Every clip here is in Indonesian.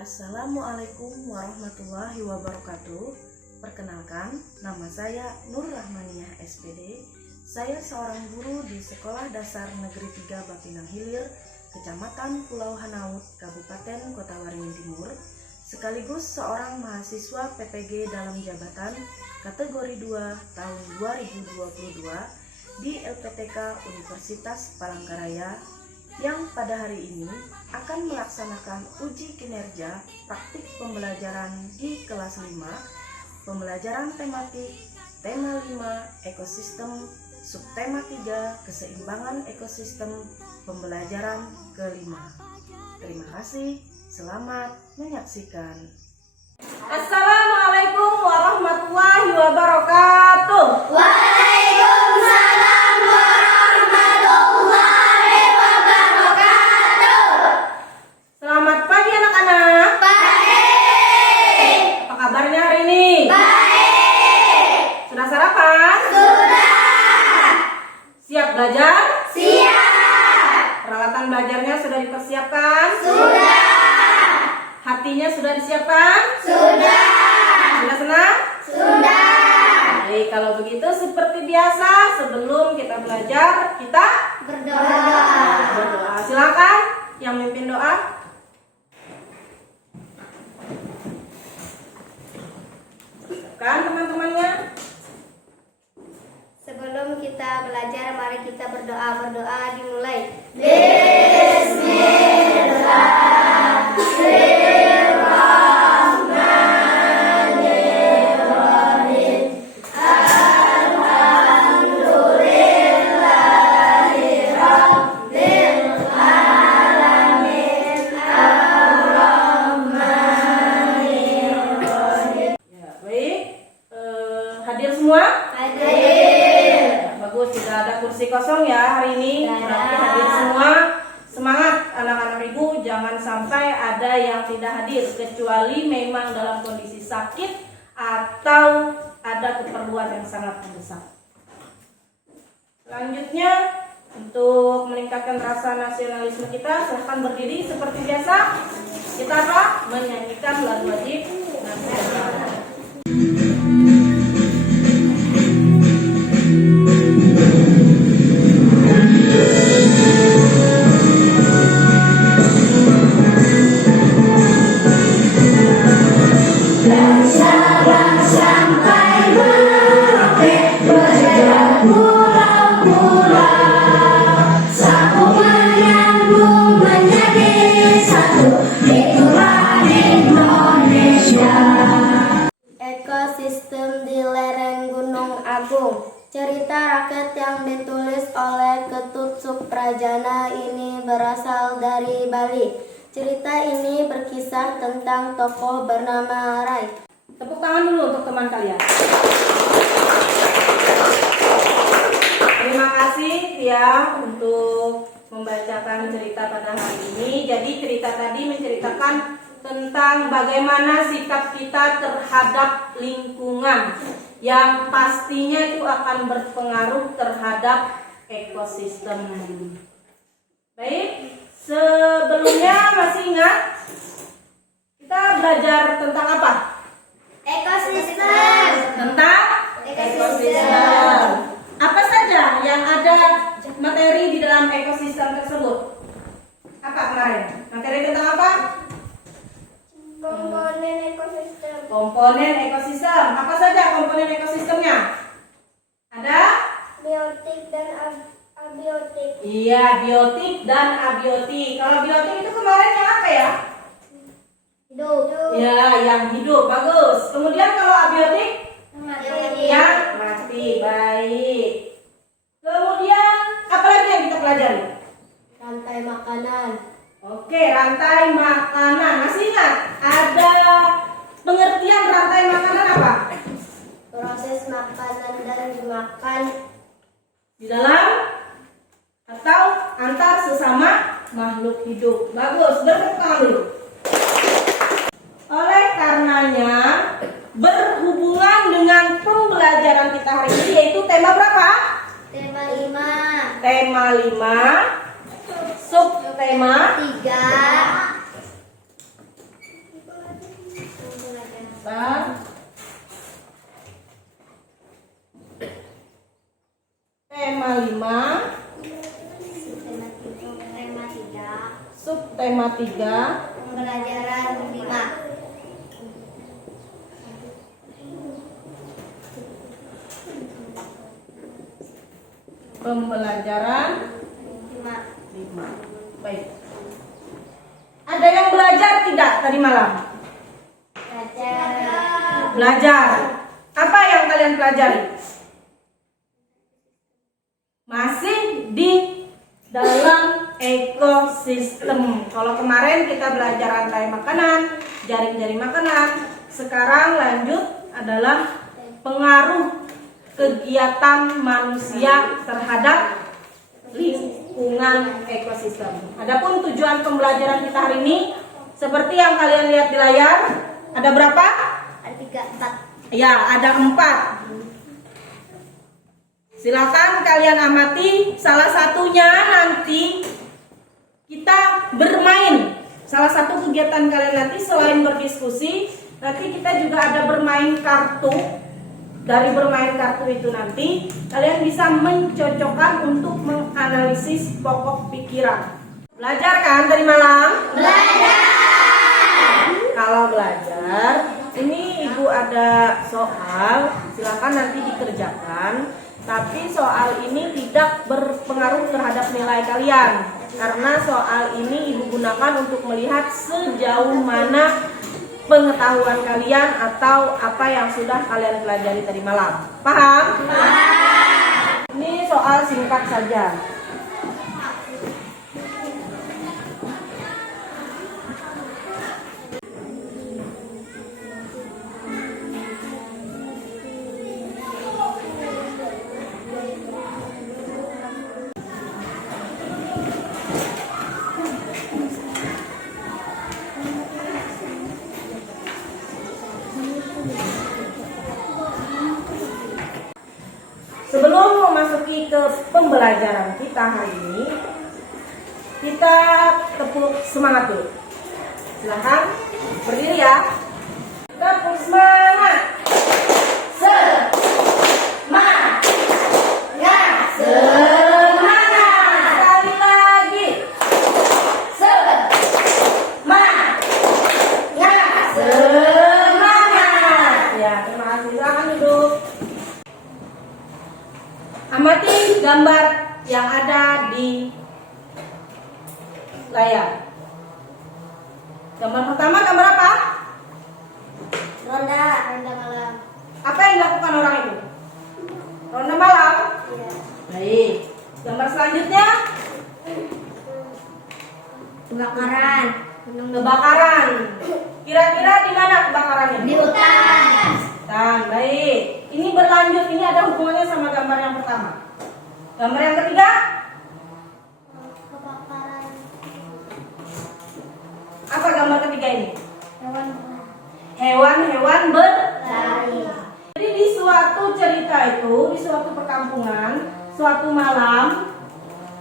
Assalamualaikum warahmatullahi wabarakatuh. Perkenalkan, nama saya Nur Rahmaniah SPD. Saya seorang guru di Sekolah Dasar Negeri 3 Bapinang Hilir, Kecamatan Pulau Hanaut, Kabupaten Kota Waringin Timur, sekaligus seorang mahasiswa PPG dalam jabatan kategori 2 tahun 2022 di LPTK Universitas Palangkaraya, yang pada hari ini akan melaksanakan uji kinerja praktik pembelajaran di kelas 5, pembelajaran tematik, tema 5, ekosistem, subtema 3, keseimbangan ekosistem, pembelajaran kelima. Terima kasih, selamat menyaksikan. Assalamualaikum warahmatullahi wabarakatuh. Waalaikumsalam warahmatullahi wabarakatuh. Selamat pagi anak-anak. Baik. Apa kabarnya hari ini? Baik. Sudah sarapan? Sudah. Siap belajar? Siap. Peralatan belajarnya sudah dipersiapkan? Sudah. Hatinya sudah disiapkan? Sudah. Sudah senang? Sudah. Baik, kalau begitu seperti biasa sebelum kita belajar kita berdoa. Silakan yang memimpin doa. Siapkan teman-temannya. Sebelum kita belajar, mari kita berdoa. Berdoa dimulai. Ya, baik. Hadir semua? Hadir. Bagus, tidak ada kursi kosong ya hari ini. Tidak ada. Berarti hadir semua. Semangat anak-anak ibu, jangan sampai ada yang tidak hadir kecuali memang dalam kondisi sakit atau ada keperluan yang sangat mendesak. Selanjutnya, untuk meningkatkan rasa nasionalisme kita, silahkan berdiri seperti biasa. Kita apa? Menyanyikan lagu wajib nasional. Ekosistem di lereng Gunung Agung. Cerita rakyat yang ditulis oleh Ketut Suprajana ini berasal dari Bali. Cerita ini berkisah tentang tokoh bernama Rai. Tepuk tangan dulu untuk teman kalian. Terima kasih ya untuk membacakan cerita pada hari ini. Jadi cerita tadi menceritakan tentang bagaimana sikap kita terhadap lingkungan yang pastinya itu akan berpengaruh terhadap ekosistem. Baik, sebelumnya masih ingat kita belajar tentang apa? Ekosistem. Tentang ekosistem. Apa saja yang ada materi di dalam ekosistem tersebut? Apa kemarin? Materi tentang apa? Komponen ekosistem. Komponen ekosistem. Apa saja komponen ekosistemnya? Ada? Biotik dan abiotik. Iya, biotik dan abiotik. Kalau biotik itu kemarin yang apa ya? Hidup. Ya, yang hidup. Bagus. Kemudian kalau abiotik? Yang mati. Baik. Kemudian apa lagi yang kita pelajari? Rantai makanan. Oke, rantai makanan. Masih ingat? Ada pengertian rantai makanan apa? Proses makanan dan dimakan. Di dalam atau antar sesama makhluk hidup. Bagus, bertepuk tangan dulu. Oleh karenanya, berhubungan dengan pembelajaran kita hari ini, yaitu tema berapa? Tema 5. Tema 5, subtema 3. tema 3. Pembelajaran 5. Pembelajaran 5. 5. Baik. Ada yang belajar tidak tadi malam? Belajar. Apa yang kalian pelajari? Masih di dalam ekosistem. Kalau kemarin kita belajar rantai makanan, jaring-jaring makanan, sekarang lanjut adalah pengaruh kegiatan manusia terhadap lingkungan ekosistem. Adapun tujuan pembelajaran kita hari ini seperti yang kalian lihat di layar, ada berapa? Ada 3, 4. Ya, ada 4. Silakan kalian amati. Salah satunya nanti kita bermain. Salah satu kegiatan kalian nanti selain berdiskusi, nanti kita juga ada bermain kartu. Dari bermain kartu itu nanti kalian bisa mencocokkan untuk menganalisis pokok pikiran. Belajar kan tadi malam? Belajar. Kalau belajar, ini ibu ada soal, silakan nanti dikerjakan. Tapi soal ini tidak berpengaruh terhadap nilai kalian, karena soal ini ibu gunakan untuk melihat sejauh mana pengetahuan kalian atau apa yang sudah kalian pelajari tadi malam. Paham? Paham. Ini soal singkat saja. Sebelum memasuki ke pembelajaran kita hari ini, kita tepuk semangat dulu. Silahkan berdiri ya. Tepuk semangat. Semangat. Ya, semangat. Sekali lagi. Semangat. Ya, semangat. Ya, terima kasih. Silahkan duduk. Amati gambar yang ada di layar. Gambar pertama gambar apa? Ronda malam. Apa yang dilakukan orang itu? Ronda malam? Iya. Baik. Gambar selanjutnya? Kebakaran. Kebakaran. Kira-kira di mana kebakarannya? Di hutan. Baik. Ini berlanjut, ini ada hubungannya sama gambar yang pertama. Gambar yang ketiga? Kebakaran. Apa gambar ketiga ini? Hewan. Hewan-hewan Lari. Jadi di suatu cerita itu, di suatu perkampungan, suatu malam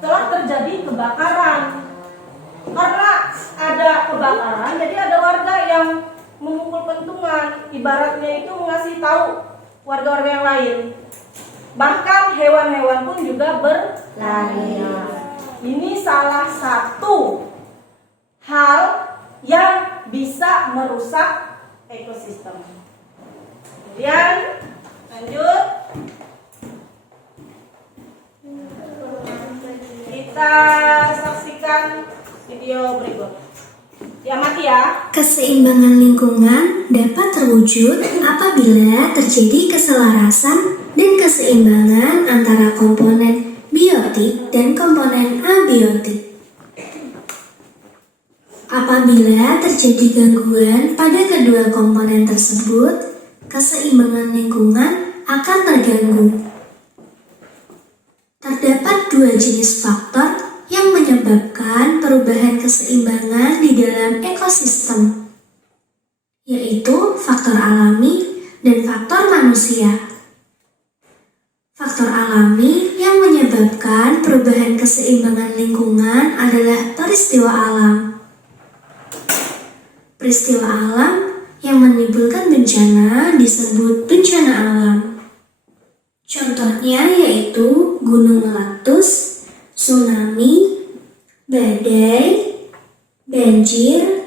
telah terjadi kebakaran. Karena ada kebakaran, jadi ada warga yang memukul pentungan, ibaratnya itu ngasih tahu warga-warga yang lain. Bahkan hewan-hewan pun juga berlari. Ini salah satu hal yang bisa merusak ekosistem. Kemudian lanjut, kita saksikan video berikut. Diamati ya. Keseimbangan lingkungan dapat terwujud apabila terjadi keselarasan dan keseimbangan antara komponen biotik dan komponen abiotik. Apabila terjadi gangguan pada kedua komponen tersebut, keseimbangan lingkungan akan terganggu. Terdapat 2 jenis faktor yang menyebabkan perubahan keseimbangan di dalam ekosistem, yaitu faktor alami dan faktor manusia. Faktor alami yang menyebabkan perubahan keseimbangan lingkungan adalah peristiwa alam. Peristiwa alam yang menimbulkan bencana disebut bencana alam. Contohnya yaitu gunung meletus, tsunami, badai, banjir,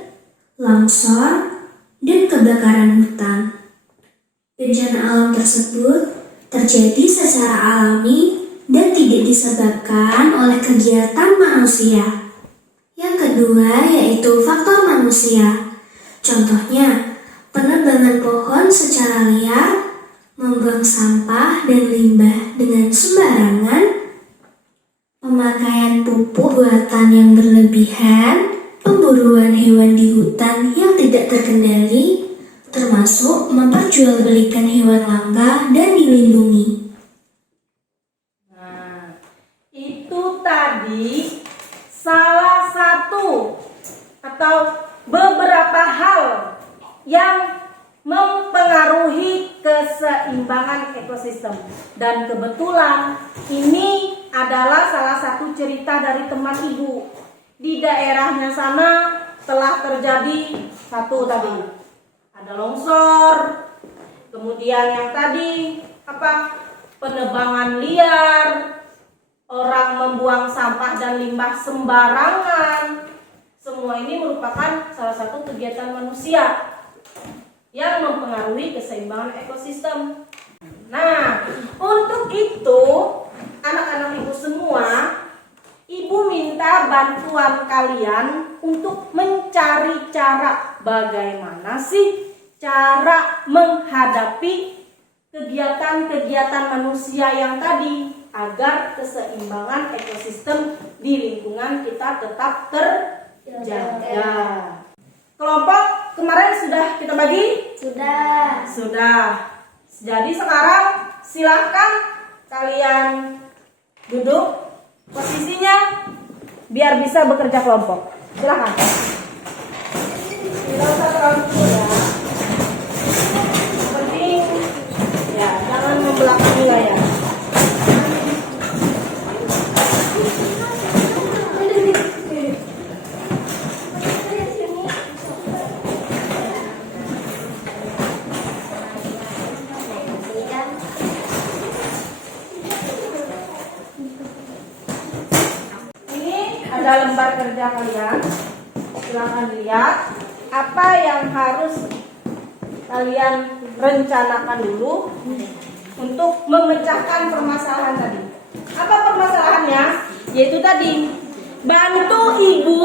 longsor, dan kebakaran hutan. Bencana alam tersebut terjadi secara alami dan tidak disebabkan oleh kegiatan manusia. Yang kedua yaitu faktor manusia. Contohnya, penebangan pohon secara liar, membuang sampah dan limbah dengan sembarangan, pemakaian pupuk buatan yang berlebihan, pemburuan hewan di hutan yang tidak terkendali, termasuk memperjualbelikan hewan langka dan dilindungi. Nah, itu tadi salah satu atau beberapa hal yang mempengaruhi keseimbangan ekosistem. Dan kebetulan ini adalah salah satu cerita dari teman ibu. Di daerahnya sana telah terjadi satu tadi, ada longsor, kemudian yang tadi penebangan liar, orang membuang sampah dan limbah sembarangan. Semua ini merupakan salah satu kegiatan manusia yang mempengaruhi keseimbangan ekosistem. Nah, untuk itu anak-anak ibu semua, ibu minta bantuan kalian untuk mencari cara bagaimana sih cara menghadapi kegiatan-kegiatan manusia yang tadi agar keseimbangan ekosistem di lingkungan kita tetap terjaga. Kelompok kemarin sudah kita bagi? Sudah. Jadi sekarang silahkan kalian duduk posisinya biar bisa bekerja kelompok. Silahkan. Tidak usah terlalu dulu ya. Yang penting ya jangan membelakangi layar. Ada lembar kerja kalian, silahkan lihat apa yang harus kalian rencanakan dulu untuk memecahkan permasalahan tadi. Apa permasalahannya? Yaitu tadi, bantu ibu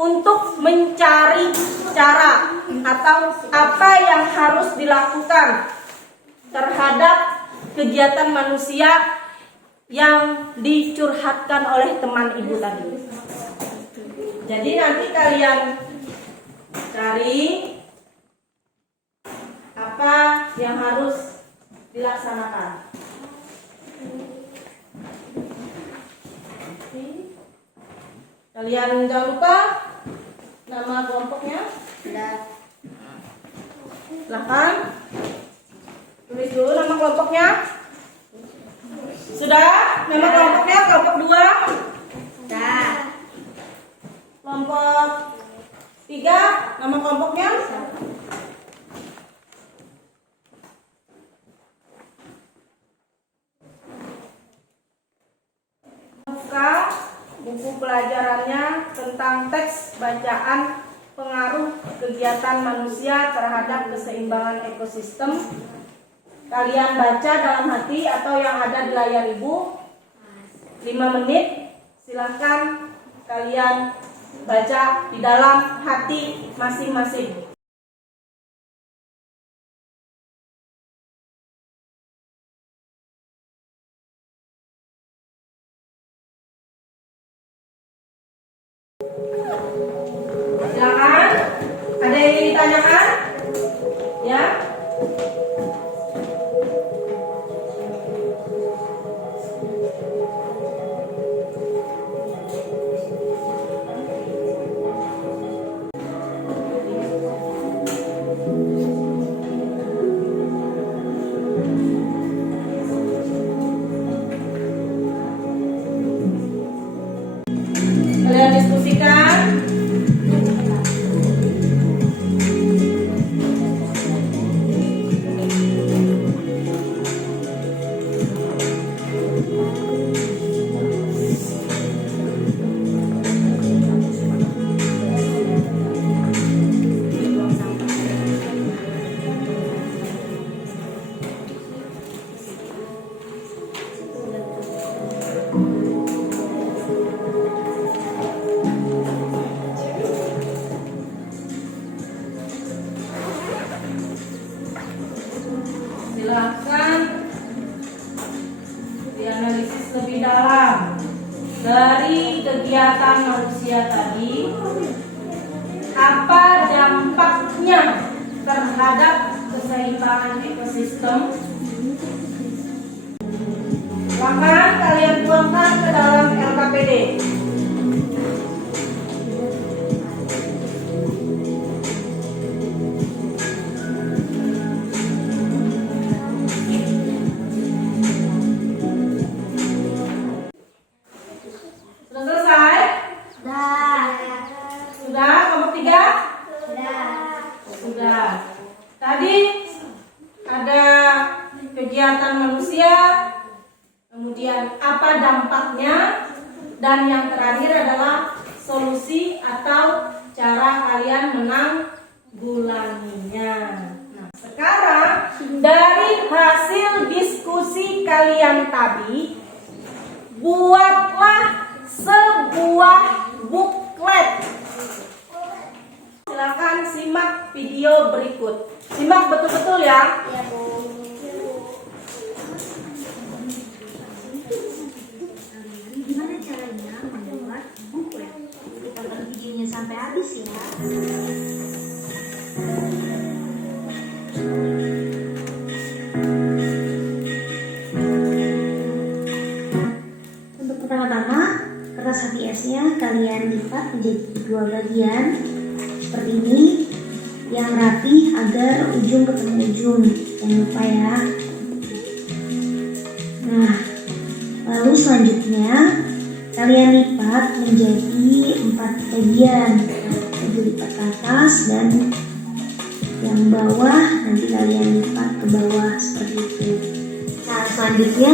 untuk mencari cara atau apa yang harus dilakukan terhadap kegiatan manusia yang dicurhatkan oleh teman ibu tadi. Jadi nanti kalian cari apa yang harus dilaksanakan. Kalian jangan lupa nama kelompoknya. Silahkan tulis dulu nama kelompoknya. Sudah? Nama kelompoknya kelompok 2? Sudah. Kelompok 3, nama kelompoknya? Buka buku pelajarannya tentang teks bacaan pengaruh kegiatan manusia terhadap keseimbangan ekosistem. Kalian baca dalam hati atau yang ada di layar ibu 5 menit. Silahkan kalian baca di dalam hati masing-masing. Silakan. Ada yang ingin ditanyakan? Ya. kegiatan manusia tadi, apa dampaknya terhadap keseimbangan ekosistem? Silakan kalian tuangkan ke dalam LKPD. Sudah selesai? Sudah? Kelompok 3? Sudah. Tadi ada kegiatan manusia, kemudian apa dampaknya, dan yang terakhir adalah solusi atau cara kalian menanggulanginya. Nah, sekarang dari hasil diskusi kalian tadi, buatlah sebuah buklet. Silakan simak video berikut. Simak betul-betul ya. Ya, Bu. Gimana caranya membuat buklet? Tonton videonya sampai habis ya. Untuk pertama-tama, kertas HTS-nya kalian lipat menjadi 2 bagian seperti ini, yang rapi agar ujung ketemu ujung. Jangan lupa ya. Nah, lalu selanjutnya kalian lipat menjadi 4 bagian. Jadi lipat ke atas dan yang bawah nanti kalian lipat ke bawah seperti itu. Nah, selanjutnya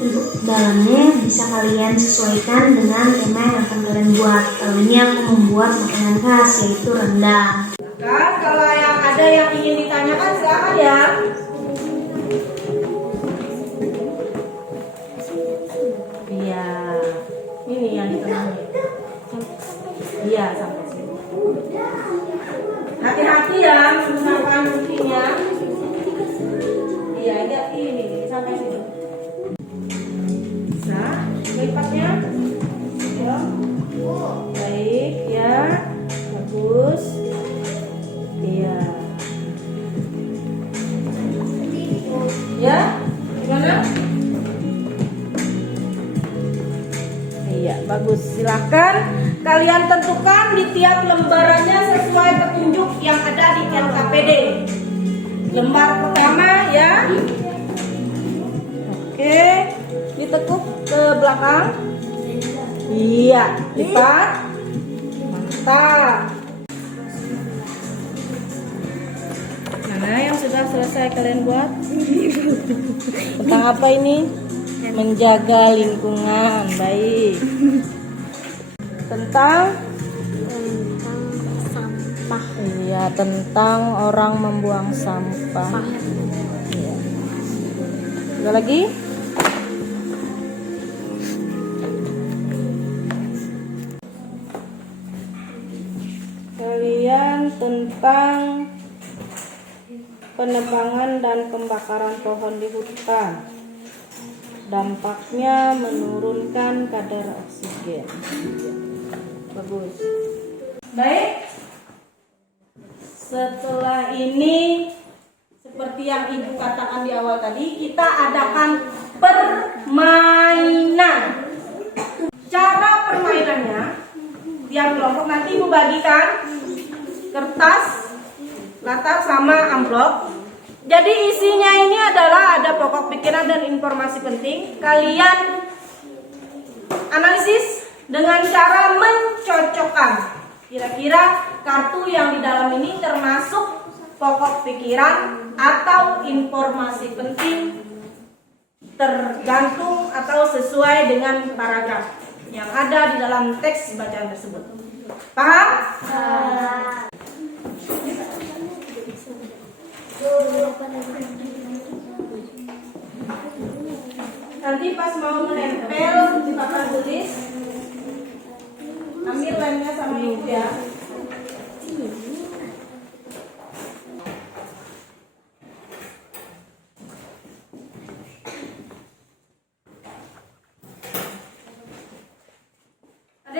untuk dalamnya bisa kalian sesuaikan dengan tema yang akan kalian buat. Kali ini aku membuat makanan khas yaitu rendang. Kan kalau yang ada yang ingin ditanyakan silakan ya. Iya. Ini yang ditenangin. Iya, sampai sini. Hati-hati ya menggunakan buktinya. Iya, hati-hati ini sampai sini. Bisa lipatnya? Ya. Baik ya. Bagus. Iya. Ya, gimana? Iya, bagus. Silahkan kalian tentukan di tiap lembarannya sesuai petunjuk yang ada di LKPD. Lembar pertama ya. Oke, ditekuk ke belakang. Iya, lipat. Mantap. Mana yang sudah selesai kalian buat? Tentang apa ini? Menjaga lingkungan. Baik. Tentang sampah. Iya, tentang orang membuang sampah. Iya. Ada lagi? Kalian tentang penebangan dan pembakaran pohon di hutan. Dampaknya menurunkan kadar oksigen. Bagus. Baik. Setelah ini, seperti yang Ibu katakan di awal tadi, kita adakan permainan. Cara permainannya, tiap kelompok nanti Ibu bagikan kertas, latar sama amplop. Jadi isinya ini adalah ada pokok pikiran dan informasi penting. Kalian analisis dengan cara mencocokkan. Kira-kira kartu yang di dalam ini termasuk pokok pikiran atau informasi penting, tergantung atau sesuai dengan paragraf yang ada di dalam teks bacaan tersebut. Paham? Nanti pas mau menempel di papan tulis, ambil lemnya sama Ibu ya. Ada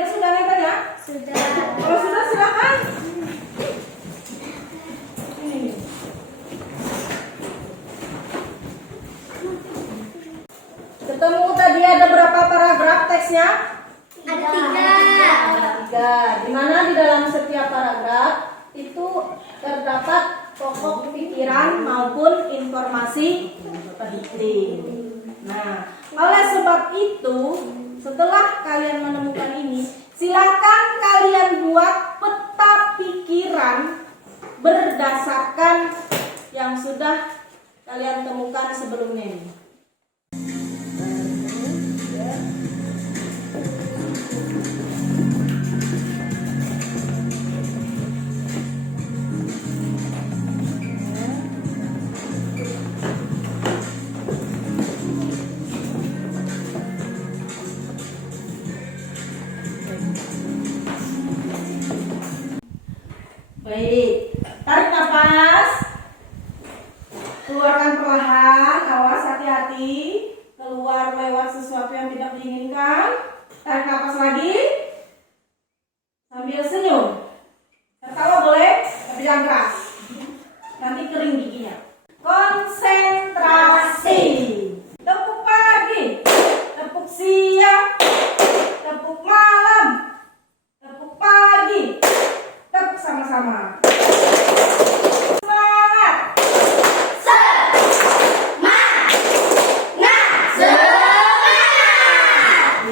garisnya? Ada 3. Ada 3. Di mana di dalam setiap paragraf itu terdapat pokok pikiran maupun informasi penting. Nah, oleh sebab itu, setelah kalian menemukan ini, silakan kalian buat peta pikiran berdasarkan yang sudah kalian temukan sebelumnya ini. Baik, tarik nafas, keluarkan perlahan, awas hati-hati, keluar lewat sesuatu yang tidak diinginkan. Tarik nafas lagi, sambil senyum. Tertawa boleh, tapi jangan keras, nanti kering giginya. Konsentrasi, tepuk pagi, tepuk siang, tepuk malam, tepuk pagi. Tepuk sama-sama. Semangat.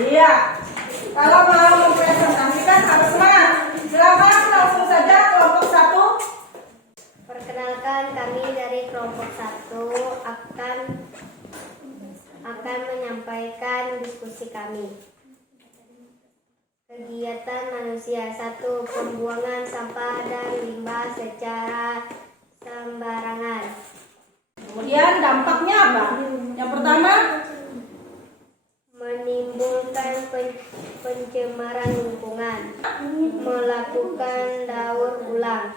Iya. Kalau mau mempresentasikan harus semangat. Silakan langsung saja kelompok 1. Perkenalkan, kami dari kelompok 1 akan menyampaikan diskusi kami. Kegiatan manusia 1. Pembuangan sampah dan limbah secara sembarangan. Kemudian dampaknya apa? Yang pertama, Menimbulkan pencemaran lingkungan. Melakukan daur ulang.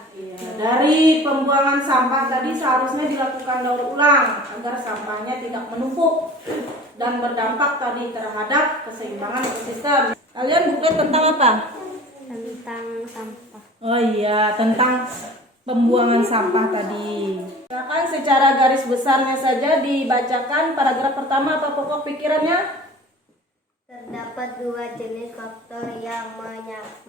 dari pembuangan sampah tadi seharusnya dilakukan daur ulang agar sampahnya tidak menumpuk dan berdampak tadi terhadap keseimbangan ekosistem. Kalian buklet tentang apa? Tentang sampah. Oh iya, tentang pembuangan sampah tadi. Silakan secara garis besarnya saja dibacakan paragraf pertama apa pokok pikirannya? Terdapat 2 jenis faktor yang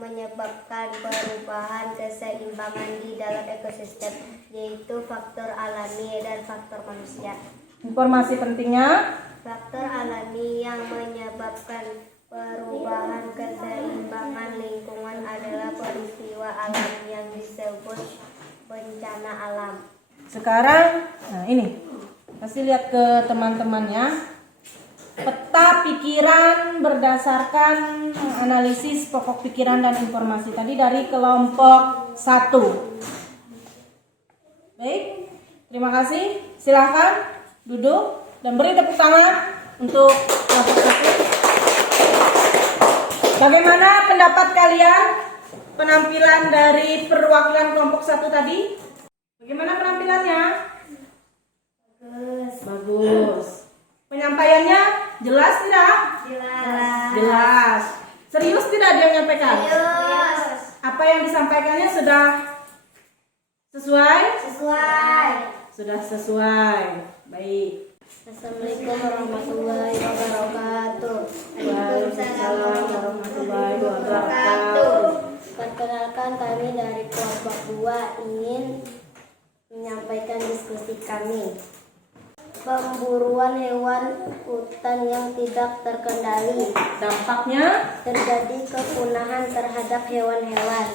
menyebabkan perubahan keseimbangan di dalam ekosistem, yaitu faktor alami dan faktor manusia. Informasi pentingnya. Faktor alami yang menyebabkan perubahan keseimbangan lingkungan adalah peristiwa alam yang disebut bencana alam. Sekarang, nah ini, kasih lihat ke teman-temannya. Peta pikiran berdasarkan analisis pokok pikiran dan informasi tadi dari kelompok 1. Baik, terima kasih. Silahkan duduk dan beri tepuk tangan untuk kelompok 1. Bagaimana pendapat kalian penampilan dari perwakilan kelompok 1 tadi? Bagaimana penampilannya? Bagus. Penyampaiannya jelas tidak? Jelas. Serius tidak dia menyampaikan? Apa yang disampaikannya sudah sesuai? Sudah sesuai. Baik. Assalamualaikum warahmatullahi wabarakatuh. Waalaikumsalam warahmatullahi wabarakatuh. Perkenalkan, kami dari kelompok 2 ingin menyampaikan diskusi kami. Pemburuan hewan hutan yang tidak terkendali. Dampaknya? Terjadi kepunahan terhadap hewan-hewan.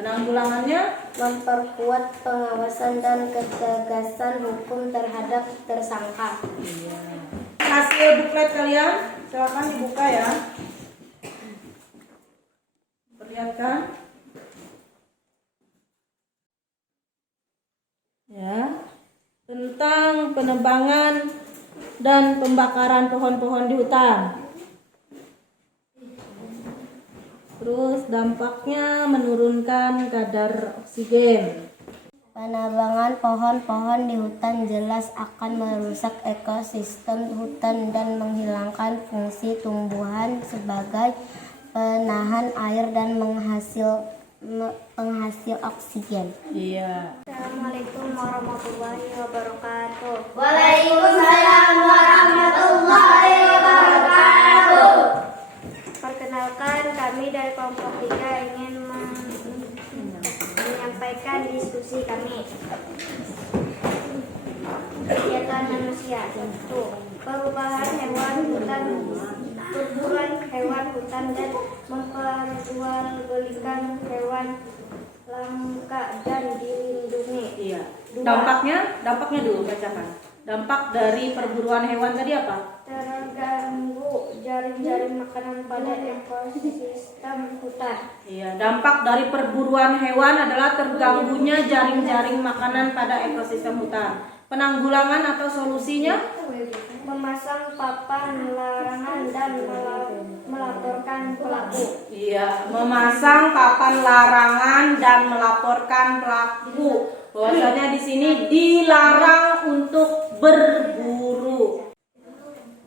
Penanggulangannya? Memperkuat pengawasan dan ketegasan hukum terhadap tersangka. Hasil buklet kalian silakan dibuka ya. Perlihatkan. Ya. Tentang penebangan dan pembakaran pohon-pohon di hutan. Terus dampaknya menurunkan kadar oksigen. Penebangan pohon-pohon di hutan jelas akan merusak ekosistem hutan dan menghilangkan fungsi tumbuhan sebagai penahan air dan penghasil oksigen. Iya. Assalamualaikum warahmatullahi wabarakatuh. Waalaikumsalam warahmatullahi wabarakatuh. kami dari kelompok 3 ingin menyampaikan diskusi kami. Kegiatan manusia. 1. Perubahan hewan hutan, perburuan hewan hutan dan memperjualbelikan hewan langka dan dilindungi. Iya. 2. Dampaknya dulu bacakan. Dampak dari perburuan hewan tadi apa? Terganggu jaring-jaring makanan pada ekosistem hutan. Iya, dampak dari perburuan hewan adalah terganggunya jaring-jaring makanan pada ekosistem hutan. Penanggulangan atau solusinya? Memasang papan larangan dan melaporkan pelaku. Iya, memasang papan larangan dan melaporkan pelaku. Bahwasanya di sini dilarang untuk berburu.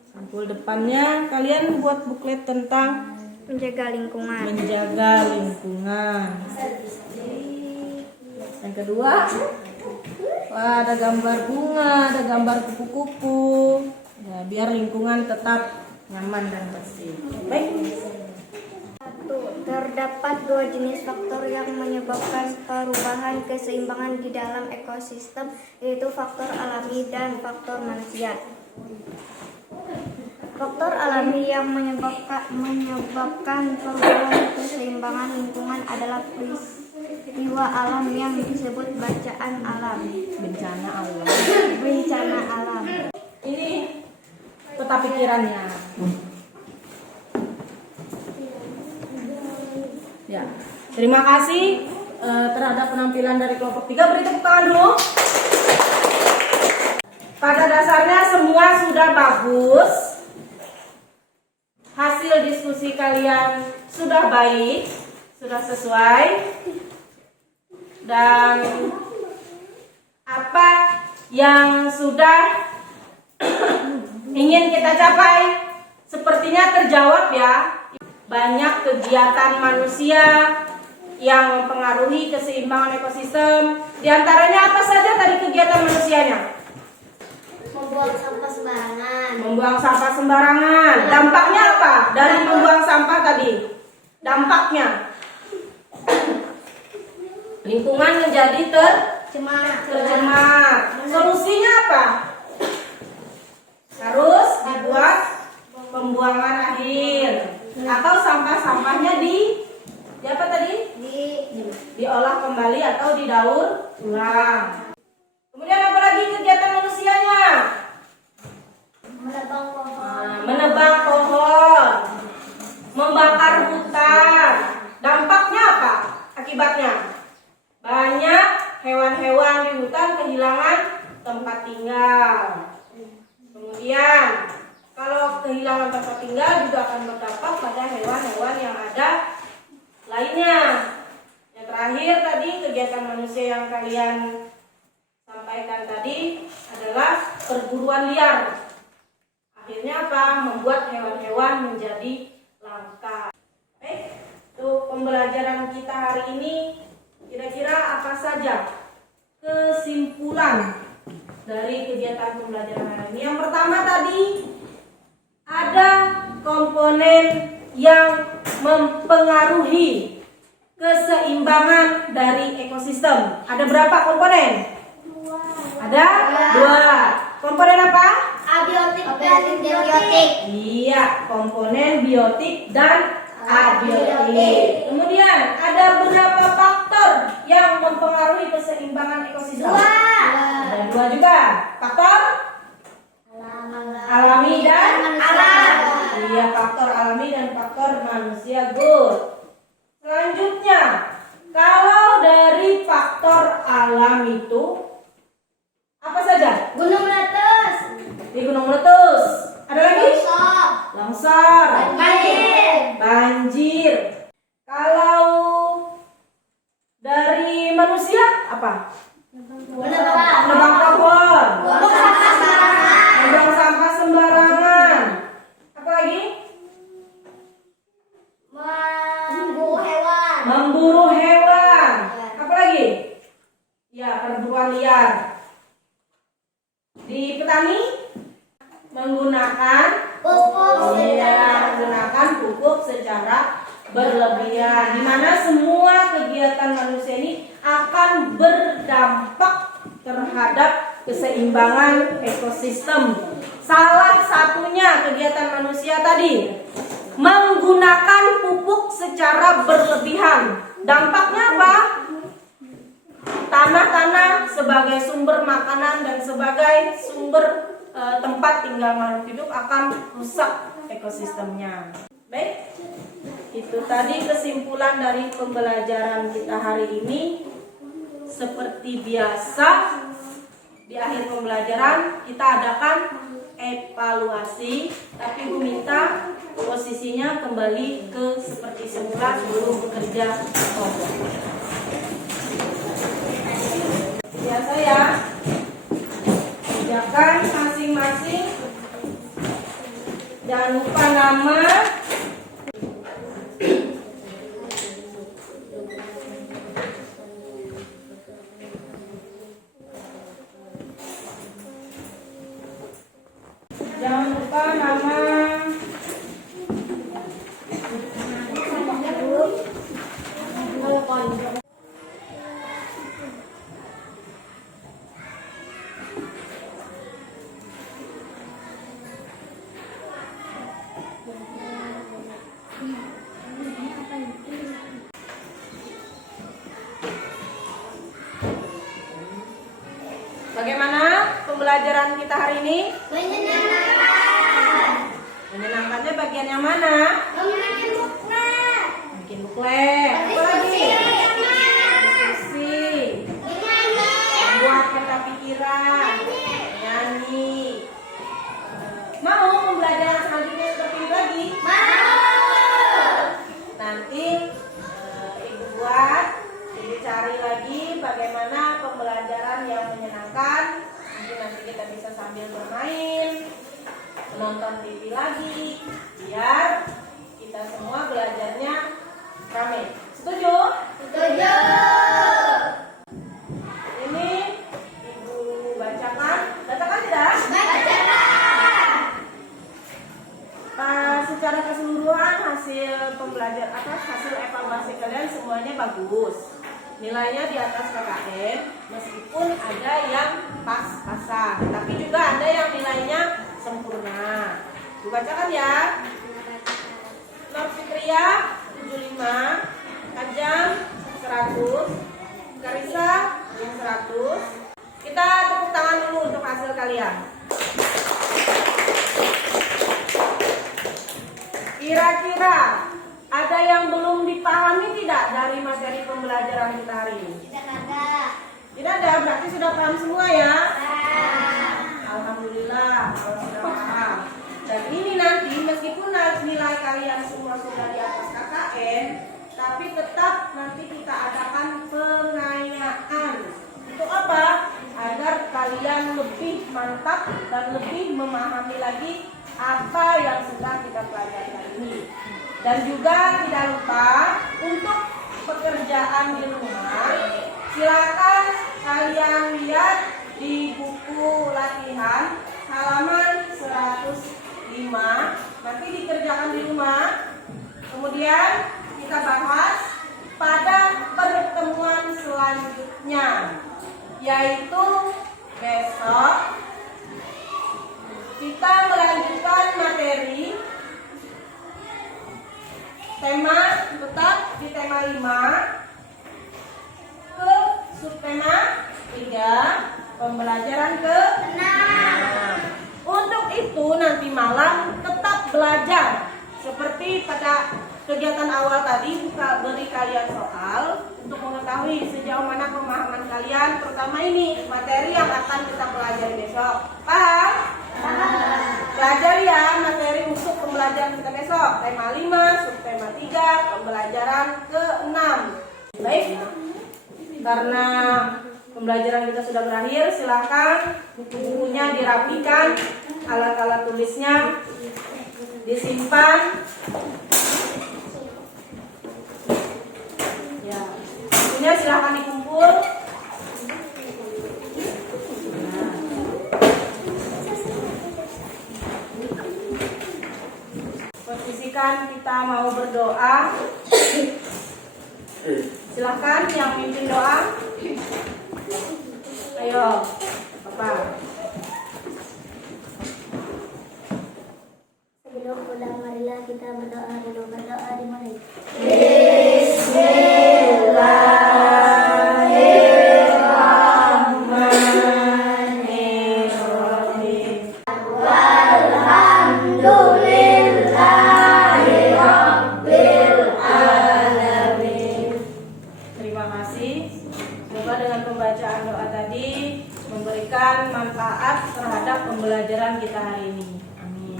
Sampul depannya kalian buat buklet tentang Menjaga lingkungan. menjaga lingkungan. Yang kedua, wah, ada gambar bunga, ada gambar kupu-kupu. Ya, biar lingkungan tetap nyaman dan bersih. Baik. 1. Terdapat 2 jenis faktor yang menyebabkan perubahan keseimbangan di dalam ekosistem, yaitu faktor alami dan faktor manusia. Faktor alami yang menyebabkan perubahan keseimbangan lingkungan adalah peristiwa alam yang disebut bencana alam. Bencana alam. Ini peta pikirannya. Ya, terima kasih terhadap penampilan dari kelompok 3. Beri tepuk tangan dulu. Pada dasarnya semua sudah bagus. Hasil diskusi kalian sudah baik, sudah sesuai. Dan apa yang sudah ingin kita capai sepertinya terjawab ya. Banyak kegiatan manusia yang mempengaruhi keseimbangan ekosistem. Di antaranya apa saja tadi kegiatan manusianya? Membuang sampah sembarangan. Membuang sampah sembarangan. Dampaknya apa dari membuang sampah tadi? Dampaknya lingkungan menjadi tercemar. Solusinya apa? Harus dibuat pembuangan akhir. Atau sampah-sampahnya di apa tadi? Diolah kembali atau didaur ulang. Kemudian apa lagi kegiatan manusianya? Menebang pohon, membakar hutan. Dampaknya apa? Akibatnya banyak hewan-hewan di hutan kehilangan tempat tinggal. Kemudian kalau kehilangan tempat tinggal juga akan berdampak pada hewan-hewan yang ada lainnya. Yang terakhir tadi kegiatan manusia yang kalian sampaikan tadi adalah perburuan liar. Akhirnya apa? Membuat hewan-hewan menjadi langka. Untuk pembelajaran kita hari ini kira-kira apa saja kesimpulan dari kegiatan pembelajaran hari ini? Yang pertama tadi ada komponen yang mempengaruhi keseimbangan dari ekosistem. Ada berapa komponen? Ada 2. Komponen apa? Abiotik dan biotik. Iya, komponen biotik dan abiotik. Kemudian ada berapa faktor yang mempengaruhi keseimbangan ekosistem? 2. Ada 2 juga. Faktor alami dan alam. Iya, faktor alami dan faktor manusia. Good. Selanjutnya, kalau dari faktor alam itu apa saja? Gunung meletus. Di gunung meletus. Ada lagi? Longsor. Banjir. Kalau dari manusia apa? Menebang pohon. Membuang sampah sembarangan. Apa lagi? Memburu hewan. Apa lagi? Ya, perburuan liar. Di petani menggunakan pupuk secara berlebihan, di mana semua kegiatan manusia ini akan berdampak terhadap keseimbangan ekosistem. Salah satunya kegiatan manusia tadi menggunakan pupuk secara berlebihan. Dampaknya apa? Tanah-tanah sebagai sumber makanan dan sebagai sumber tempat tinggal makhluk hidup akan rusak ekosistemnya. Baik, itu tadi kesimpulan dari pembelajaran kita hari ini. Seperti biasa, di akhir pembelajaran kita adakan evaluasi, tapi Bu minta posisinya kembali ke seperti semula sebelum bekerja kelompok. Biasa ya, kerjakan masing-masing. Jangan lupa nama. Jangan lupa nama. Bagaimana pembelajaran kita hari ini? Menyenangkannya bagian yang mana? Bikin buklet. Apa lagi? Puisi. Membuat peta pikiran. Nyanyi. Mau pembelajaran selanjutnya seperti ini lagi? Nanti Ibu buat, Ibu cari lagi bagaimana pembelajaran yang menyenangkan. Nanti kita bisa sambil bermain, menonton TV lagi, biar kita semua belajarnya rame. Setuju? Setuju. Ini Ibu bacakan. Bacakan tidak? Bacakan. Secara keseluruhan hasil hasil evaluasi kalian semuanya bagus. Nilainya di atas KKM, meskipun ada yang pas-pasan, tapi juga ada yang nilainya sempurna. Bacakan ya. Nur Fitria 75, Kajam 100, Karisa 100. Kita tepuk tangan dulu untuk hasil kalian. Kira-kira ada yang belum dipahami tidak dari materi pembelajaran kita hari ini? Tidak ada, berarti sudah paham semua ya? Alhamdulillah, kalau sudah paham. Dan ini nanti meskipun nilai kalian semua sudah di atas KKM, tapi tetap nanti kita adakan pengayaan. Untuk apa? Agar kalian lebih mantap dan lebih memahami lagi apa yang sudah kita pelajari hari ini. Dan juga tidak lupa untuk pekerjaan di rumah, silakan kalian lihat di buku latihan halaman 105. Nanti dikerjakan di rumah. Kemudian kita bahas pada pertemuan selanjutnya, yaitu besok kita melanjutkan materi tema tetap di tema 5 ke subtema 3, pembelajaran ke 6. Untuk itu nanti malam tetap belajar seperti pada kegiatan awal tadi, beri kalian soal untuk mengetahui sejauh mana pemahaman kalian, terutama ini materi yang akan kita pelajari besok. Paham? Pelajari ya materi untuk pembelajaran kita besok, tema 5, subtema 3, pembelajaran ke-6. Baik, karena pembelajaran kita sudah berakhir, silahkan buku-bukunya dirapikan, alat-alat tulisnya disimpan. Ya, bukunya silahkan dikumpul. Posisikan kita mau berdoa. Silahkan yang mimpin doa. Ayo, Bapak. Sebelum pulang, marilah kita berdoa dulu. Berdoa dimulai. Terima kasih. Semoga dengan pembacaan doa tadi memberikan manfaat terhadap pembelajaran kita hari ini. Amin.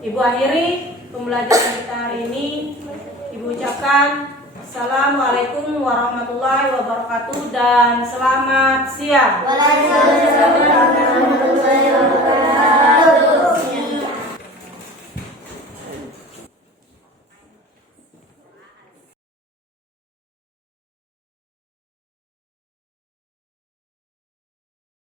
Ibu akhiri pembelajaran kita hari ini. Ibu ucapkan Assalamualaikum warahmatullahi wabarakatuh dan selamat siang. Waalaikumsalam.